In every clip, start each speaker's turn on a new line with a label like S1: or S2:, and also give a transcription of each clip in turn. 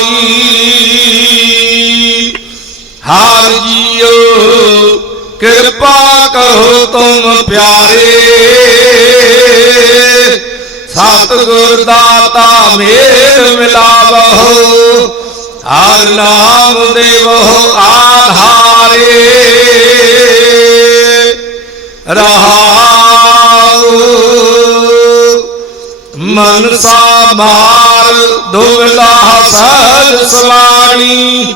S1: ਝਾਈ ਹਾਰ ਜੀਓ, ਕਿਰਪਾ ਕਰੋ ਤੁਮ ਪਿਆਰੇ। ਸਤਿਗੁਰ ਦਾਤਾ ਮੇਰ ਮਿਲਾਵੋ, ਹਰ ਨਾਮ ਦੇਵੋ ਆਧਾਰੇ। ਰਹਾਉ, ਮਨਸਾ ਮਾਰ ਦੁਬਲਾ ਸਹਿਜ ਸਲਾਣੀ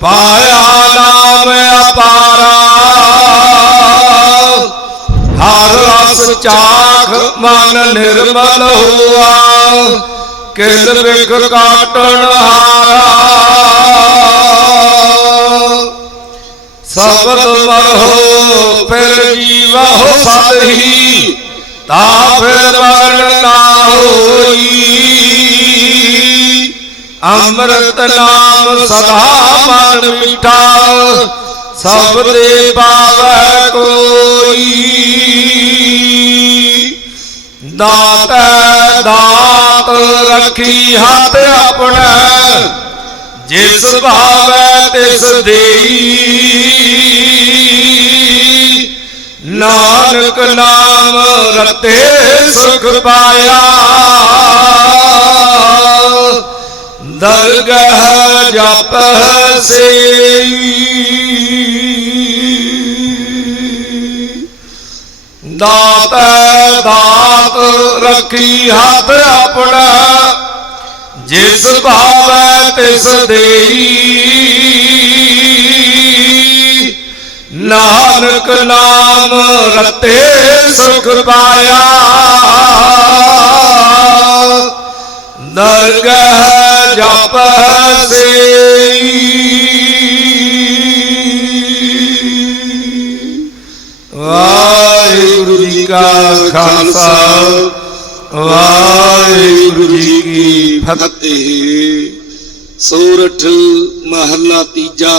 S1: ਪਾਇਆ ਨਾਮ ਅਪਾਰਾ। ਹਰ ਰਸ ਚਾਖ ਮਨ ਨਿਰਮਲ ਹੋਆ ਕਿਲ ਵਿਖ ਕਾਟਣ ਹਾਰਾ। ਸਬਦ ਮਰਹੋ, ਫਿਰ ਜੀਵਹੁ ਸਦਹੀ ਤਾ ਫਿਰ ਮਰਨ ਨਾ ਹੋਈ। ਅੰਮ੍ਰਿਤ ਨਾਮ ਸਦਾ ਮਨ ਮਿਠਾ, ਸਭ ਦੇ ਪਾਵੈ ਕੋਈ। ਦਾਤ ਦਾਤ ਰੱਖੀ ਹੱਥ ਆਪਣਾ, ਜਿਸ ਭਾਵੈ ਤਿਸ ਦੇਈ। ਨਾਨਕ ਨਾਮ ਰਤੇ ਸੁਖ ਪਾਇਆ ਦਰਗਹ ਜਪ ਸੇਈ। ਦਾਤ ਦਾਤ ਰੱਖੀ ਹੱਥ ਆਪਣਾ, ਜਿਸ ਭਾਵੈ ਤਿਸ ਦੇਈ। ਨਾਨਕ ਨਾਮ ਰਤੇ ਸੁਖ ਪਾਇਆ। ਦਰਗਹ ਜਪ ਵਾਹਿਗੁਰੂ ਜੀ ਕਾ ਖਾਲਸਾ, ਵਾਹਿਗੁਰੂ ਜੀ ਕੀ ਫਤਿਹ। ਸੂਰਠ ਮਹੱਲਾ ਤੀਜਾ,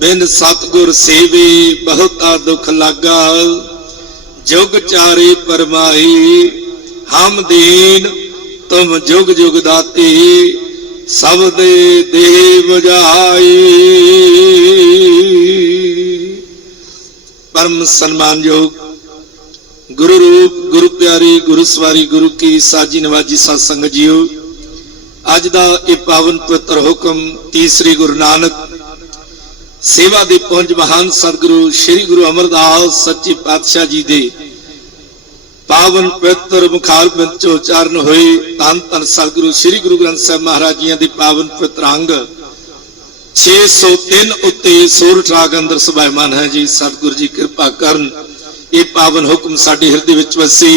S1: ਬਿਨ ਸਤਗੁਰ ਸੇਵੇ ਬਹੁਤਾ ਦੁਖ ਲਾਗਾ। ਜੁਗ ਚਾਰੇ ਪਰਮਾਈ ਹਮ ਦੀਨ ਤੁਮ ਜੁਗ ਜੁਗ ਦਾਤੇ, ਸਭ ਦੇ ਦੇਹ ਬੁਝਾਈ ਪਰਮ ਸਨਮਾਨਯੋਗ ਗੁਰੂ ਰੂਪ, ਗੁਰੂ ਪਿਆਰੀ, ਗੁਰੂ ਸਵਾਰੀ, ਗੁਰੂ ਕੀ ਸਾਜੀ ਨਵਾਜੀ ਸਾਧ ਸੰਗਤ ਜੀਓ, ਅੱਜ ਦਾ ਇਹ ਪਾਵਨ ਪਵਿੱਤਰ ਹੁਕਮ ਤੀਸਰੀ ਗੁਰੂ ਨਾਨਕ ਸੇਵਾ ਦੇ ਪੁੰਜ ਮਹਾਨ ਸਤਿਗੁਰੂ, ਸ੍ਰੀ ਗੁਰੂ ਅਮਰਦਾਸ ਸੱਚੇ ਪਾਤਸ਼ਾਹ ਜੀ ਦੇ ਪਾਵਨ ਪਵਿੱਤਰ ਮੁਖਾਰ ਬਿੰਦ ਉਚਾਰਨ ਹੋਏ ਧੰਨ ਧੰਨ ਸਤਿਗੁਰੂ, ਸ੍ਰੀ ਗੁਰੂ ਗ੍ਰੰਥ ਸਾਹਿਬ ਮਹਾਰਾਜ ਜੀਆਂ ਦੇ ਪਾਵਨ ਪਵਿੱਤਰ ਅੰਗ। 603 ਉੱਤੇ ਸੂਰਠ ਅੰਦਰ ਸਭਾਇਮਾਨ ਹੈ ਜੀ, ਸਤਿਗੁਰੂ ਜੀ ਕਿਰਪਾ ਕਰਨ। ਇਹ ਪਾਵਨ ਹੁਕਮ ਸਾਡੇ ਹਿਰਦੇ ਵਿੱਚ ਵਸੇ,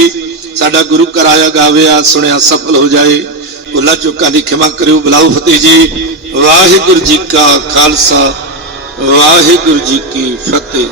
S1: ਸਾਡਾ ਗੁਰੂ ਕਰਾਇਆ ਗਾਵਿਆ, ਸੁਣਿਆ ਸਫਲ ਹੋ ਜਾਏ। ਭੁੱਲਾਂ ਚੁੱਕਾਂ ਦੀ ਖਿਮਾ ਕਰਿਓ ਬਲਾਉ ਫਤਿਹ ਜੀ। ਵਾਹਿਗੁਰੂ ਜੀ ਕਾ ਖਾਲਸਾ, ਵਾਹਿਗੁਰੂ ਜੀ ਕੀ ਫਤਿਹ।